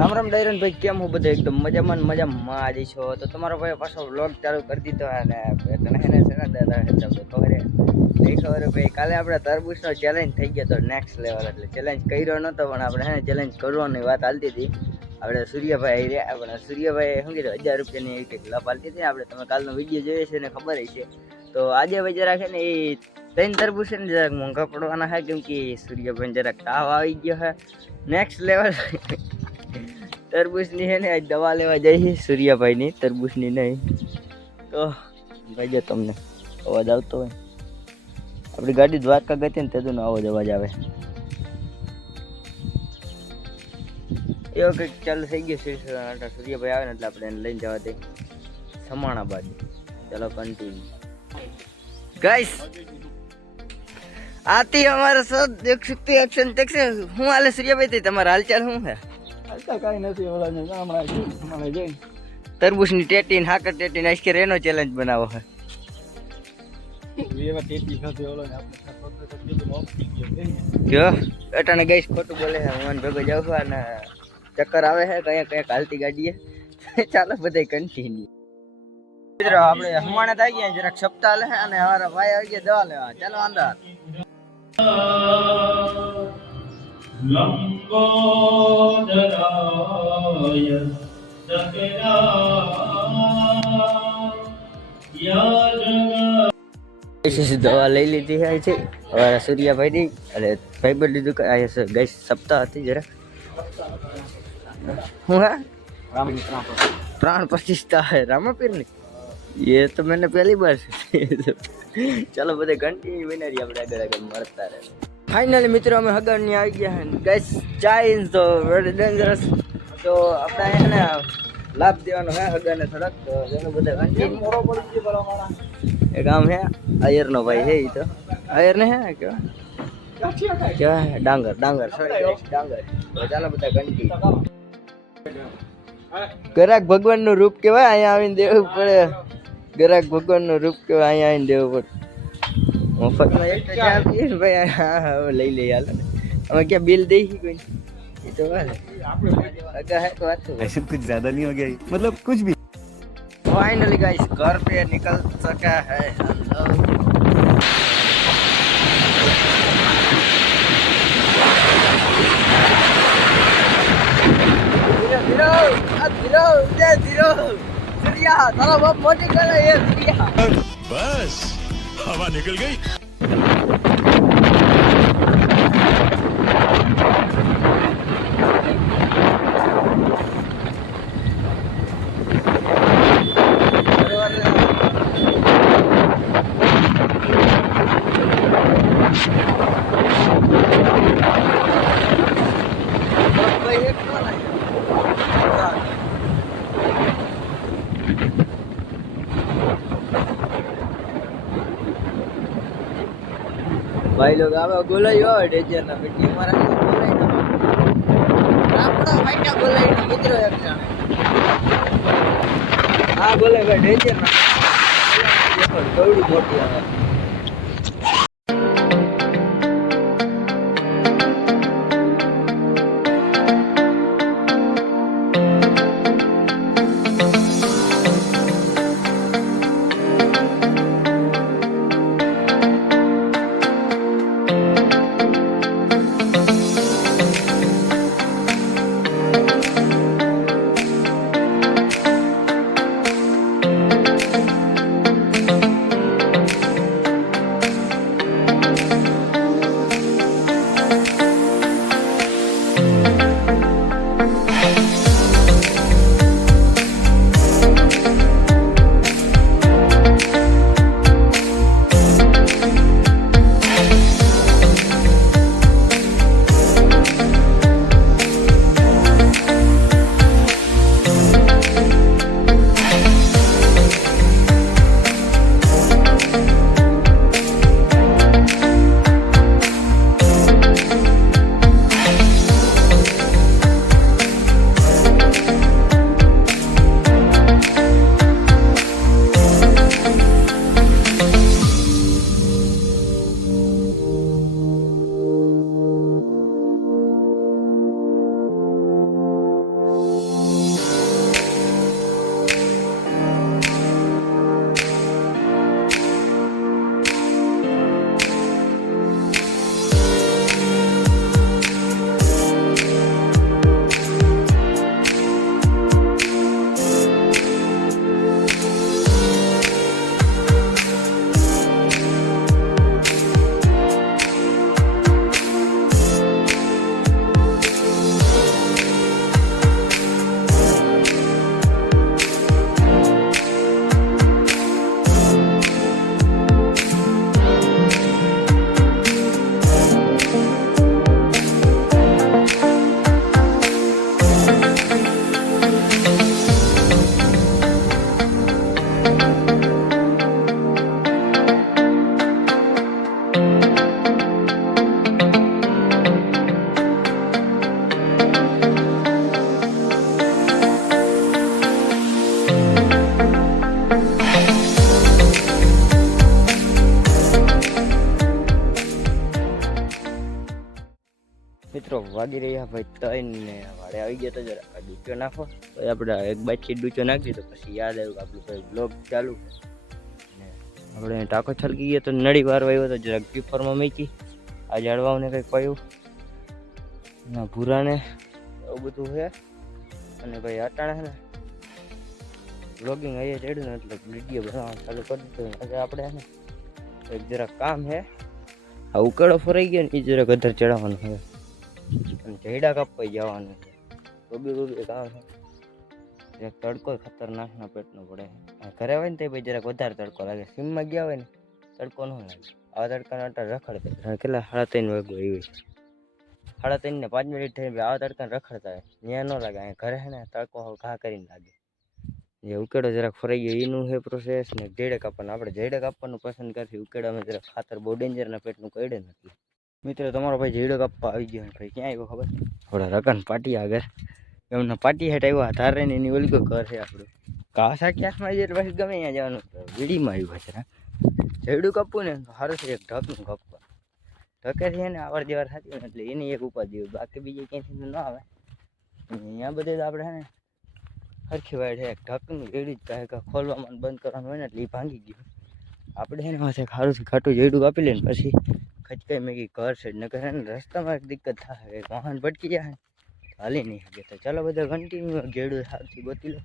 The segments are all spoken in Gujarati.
રામ રામ ડાયરન ભાઈ, કેમ હું બધા એકદમ મજામાં આજે છો. તો તમારો ભાઈ પાછો વ્લોગ ચાલુ કરી દીધો અને તને છે ને ખબર ભાઈ, કાલે આપણે તરબૂચનો ચેલેન્જ થઈ ગયો તો નેક્સ્ટ લેવલ. એટલે ચેલેન્જ કર્યો નહોતો પણ આપણે છે ને ચેલેન્જ કરવાની વાત હાલતી હતી. આપણે સૂર્યભાઈ શું કીધું 1000 રૂપિયાની એક લપ હાલતી હતી. આપણે તમે કાલનો વિડીયો જોયો છે ને ખબર છે. તો આજે ભાઈ જરાક છે ને એ 3 તરબૂચ ને જરાક મોંઘા પડવાના છે, કેમ કે સૂર્યભાઈ જરાક તાવ આવી ગયો છે નેક્સ્ટ લેવલ. તરબૂચની છે ને દવા લેવા જઈએ સૂર્યાભાઈની, તરબૂચની નહીં. તો ભાઈ જો તમને અવાજ આવતો હોય, આપણી ગાડી દ્વારકા ગઈ હતી ને તેનો અવાજ આવે એવો કંઈક ચાલુ થઈ ગયો. સૂર્યાભાઈ આવે ને એટલે આપણે એને લઈને જવા દઈએ સમાણા બાજુ. ચલો કન્ટિન્યુ ગાઈસ. આથી અમારા સાથ દેખ શકते एक्शन देख से હું હાલે સૂર્યાભાઈ, તમારા હાલચાલ શું છે? કઈ નથી, હમણાં જઈને તરબૂચની ટેટી હાકર ટેટી આઈસ્ક્રીમ એનો ચેલેન્જ બનાવો છે. જો અટાણે ગઈશ ખોટું બોલે છે, હું ભેગો જાઉં છું અને ચક્કર આવે છે કયા હાલતી ગાડીએ. ચાલો બધા કન્ટિન્યુ. મિત્રો આપણે હમણાં થઈ ગયા જરાક સપ્તાહ લે અને અમારા ભાઈ આવી ગયા દવા લેવા. ચાલો અંદર. લંબોદરાય દવા લઈ લીધી છે અમારા સૂર્યાભાઈ ની. અને ભાઈ બન લીધું ગઈ સપ્તાહ હતી જરાક. હું હા प्राण प्रतिष्ठा है रामापीर ની. ये तो मैंने पहली बार चलो બધે કન્ટિન્યુ બની રહી, આપણે આગળ મળતા રહે. ફાઇનલી મિત્રો અમે હગરની આવી ગયા છે ગાઈસ. ચાઇન્સ તો વેરી ડેન્જરસ. તો આપણે છે ને લાભ દેવાનો હે હગરને થોડાક. તો એનો બધા કન્ટિન્યુ મોડો પડી ગયો મારા. એક આમ હે આયરનો ભાઈ છે. ઈ તો આયર ને હે કેવા ડાંગર સોરી ડાંગર. તો ચાલો બધા કન્ટિન્યુ. ગરાક ભગવાન નું રૂપ કેવાય, અહીંયા આવીને દેવું પડે. ગરાક ભગવાન નું રૂપ કેવાય, અહીંયા આવીને દેવું પડે. મફતમાં એક ચા પીએ ને ભાઈ. હા લઈ લઈએ હાલો ને. અમે ક્યાં બિલ દઈ કોઈ એ તો હાલે અગા હે તો વાત તો ऐसे कुछ ज्यादा नहीं हो गया, मतलब कुछ भी. फाइनली गाइस घर पे निकल सका है. बस हवा निकल गई. भाई लोग आवे गोलाई हो डेंजर ना बेटी हमारा गोलाई ना आपड़ा फाइटा गोलाई ना मित्रो एक जण हां गोलाई भाई डेंजर ना देखो गौड़ी मोटी आवे. વાગી રહ્યા ભાઈ 3 ને વાડે આવી ગયા તો જરા ડૂચો નાખો તો આપણે એક બાઈકથી ડૂચો નાખી તો પછી યાદ આવ્યું કે આપણું ભાઈ બ્લોગ ચાલુ ને આપણે ટાંકો છલકી ગયો તો નળી વાર વાવ્યો તો જરાક પીપરમાં મૂકી આ ઝાડવાઓને કંઈક પાયું ના ભૂરાને એવું બધું છે અને ભાઈ અટાણે છે ને બ્લોગિંગ અહીંયા ચડ્યું ને એટલે વિડીયો બનાવવાનું ચાલુ કરી દીધું આજે આપણે છે ને એક જરાક કામ છે આ ઉકેળો ફરાઈ ગયો ને એ જરાક અધર ચડાવવાનું હવે અને જઈડા કાપવા જવાનું છે રોબી કામ છે જરાક તડકો ખતરનાકના પેટનો પડે ઘરે હોય ને તો ભાઈ જરાક વધારે તડકો લાગે સીમમાં ગયા હોય ને તડકો ન લાગે આવા તડકાના અટાર રખડતા કેટલા 3:30 વાગ્યો આવી છે 3:30 ને 5 મિનિટ થઈ આવા તડકાને રખડતા હોય ત્યાં ન લાગે અહીંયા ઘરે છે ને તડકો ઘા કરીને લાગે જે ઉકેડો જરાક ફરાઈ ગયો એનું છે પ્રોસેસ ને જઈડે કાપવાનું આપણે જઈડે કાપવાનું પસંદ કરશું ઉકેડામાં જરાક ખાતર બહુ ડેન્જરના પેટનું કઈડે નથી મિત્રો તમારો ભાઈ જઈડો કાપવા આવી ગયો ભાઈ ક્યાં આવ્યો ખબર થોડા રકન પાટી આગળ એમના પાટી હેઠ આવ્યો ધારે ને એની ઓલી ઘર છે આપણું કાસા ક્યાંકમાં જઈએ પછી ગમે ત્યાં જવાનું વીડીમાં આવ્યું છે જઈડું કાપવું ને સારું છે એક ઢકનું કાપવા ઢકેથી ને આવડ જવાર થતી હોય ને એટલે એની એક ઉપાધિ હોય બાકી બીજે ક્યાંથી ન આવે અહીંયા બધે તો આપણે છે ને સરખી વાડ છે એક ઢકનું જેડું જ કહે કે ખોલવામાં બંધ કરવાનું હોય ને એટલે એ ભાંગી ગયું આપણે છે ને માથે ખારું ખાટું જેડું કાપી લે ને પછી ખચકાઈ મેં ઘર છે ન કરે ને રસ્તામાં એક દિક્કત થાય વાહન ભટકી જાય ને હાલી નહીં શકે તો ચાલો બધા કન્ટિન્યુ જેડું સારથી ગોતી લો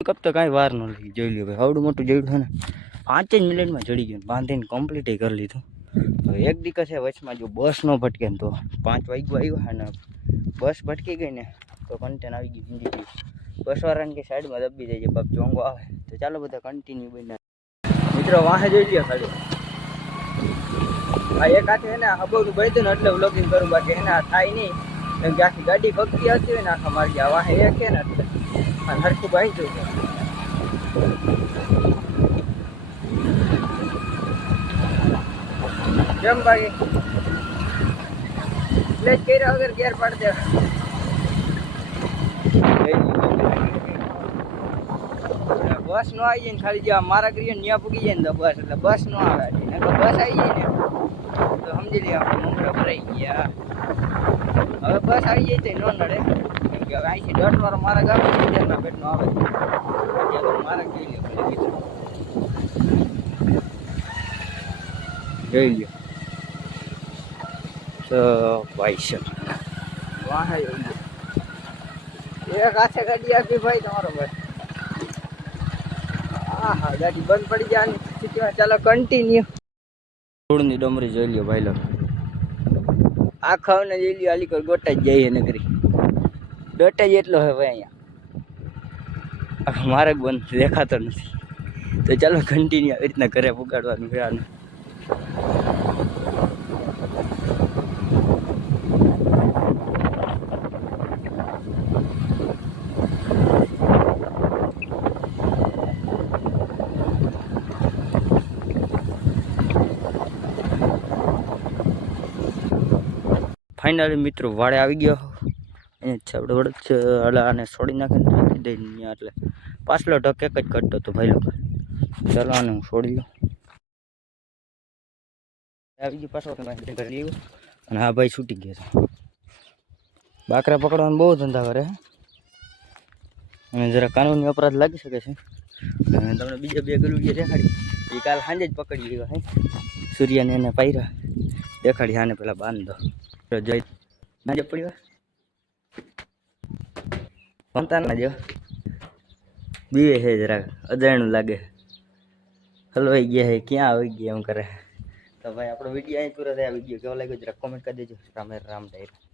કપ તો કાંઈ વાર ન લઈ જોઈ લ્યો ભાઈ આવડું મોટું જેડું છે ને 5 જ મિનિટમાં ચડી ગયું બાંધીને કમ્પ્લીટ કરી લીધું તો એક દિક્કત છે વચમાં જો બસ ન ભટકે ને તો 5 વાગ્યું આવ્યું હા ને બસ ભટકી ગઈ ને તો કન્ટેન આવી ગયું જિંદગી બસવાળાને કે સાઈડમાં દબી જાય છે બાપ ચોંગો આવે તો ચાલો બધા કન્ટિન્યુ બને મિત્રો વાહે જોઈ લ્યો ખાલી આ એક હાથે એને હબોરું બળ્યું ને એટલે વ્લોગિંગ કરું બાકી એને આ થાય નહીં કેમ કે આખી ગાડી ભગતી આવતી હોય ને આખા મારી આ વાહે એક છે ને એટલે આ હરખું બાંધ્યું છે કેમ બાકી એટલે જ કર્યા વગર ગેર પાડી દે બસ નો આવી જાય ને ખાલી જેવા મારા કરીએ ત્યાં પૂગી જાય ને તો બસ એટલે બસ નો આવે બસ આવી જાય ને તો સમજી લે આપણે મમરા ભરાઈ ગયા હવે બસ આવી જાય તો ન નડે કેમ કે હવે અહીંથી દોઢ મારા ગામ પેટનો આવે મારા જોઈ લે મિત્રો જોઈ લ્યો તો ભાઈ છે વાહ એક હાથે ગાડી આપી ભાઈ તમારો ભાઈ હા હા ગાડી બંધ પડી જાય ચાલો કન્ટિન્યુ ધૂળની ડમરી જોઈ લ્યો ભાઈ લો આ ખાવને જોઈ લ્યો અલીકોટ ગોટા જ જઈએ નગરી દોટા જ એટલો હોય ભાઈ અહીંયા મારે બંધ દેખાતો નથી તો ચાલો કન્ટિન્યુ આવી રીતના ઘરે પુગાડવાનું છે આને ફાઇનલી મિત્રો વાડે આવી ગયો અહીંયા છે આપણે વડદ છે આને છોડી નાખીને રાખી દઈ ત્યાં એટલે પાછલો ઢક એક જ કટતો હતો ભાઈ લોકો ચાલો આને હું છોડી લઉં આવી ગયો પાછો ઘરે લીધું અને આ ભાઈ છૂટી ગયા છે બાકરા પકડવાનું બહુ ધંધા કરે અને જરા કાનૂની અપરાધ લાગી શકે છે અને તમને બીજા બે ગલુડિયા દેખાડી એ કાલ સાંજે જ પકડી ગયો હે સૂર્યને એને પાયરા દેખાડી આને પેલા બાંધો જઈ ના પડ્યો ભણતા ના જો બીવે છે જરાક અજાણ્યું લાગે હલવાઈ ગયા હે ક્યાં આવી ગયા એમ કરે તો ભાઈ આપણો વિડીયો અહીં પૂરો થયા વિડીયો કેવો લાગ્યો જરા કોમેન્ટ કરી દેજો રામ રામ ડાયરા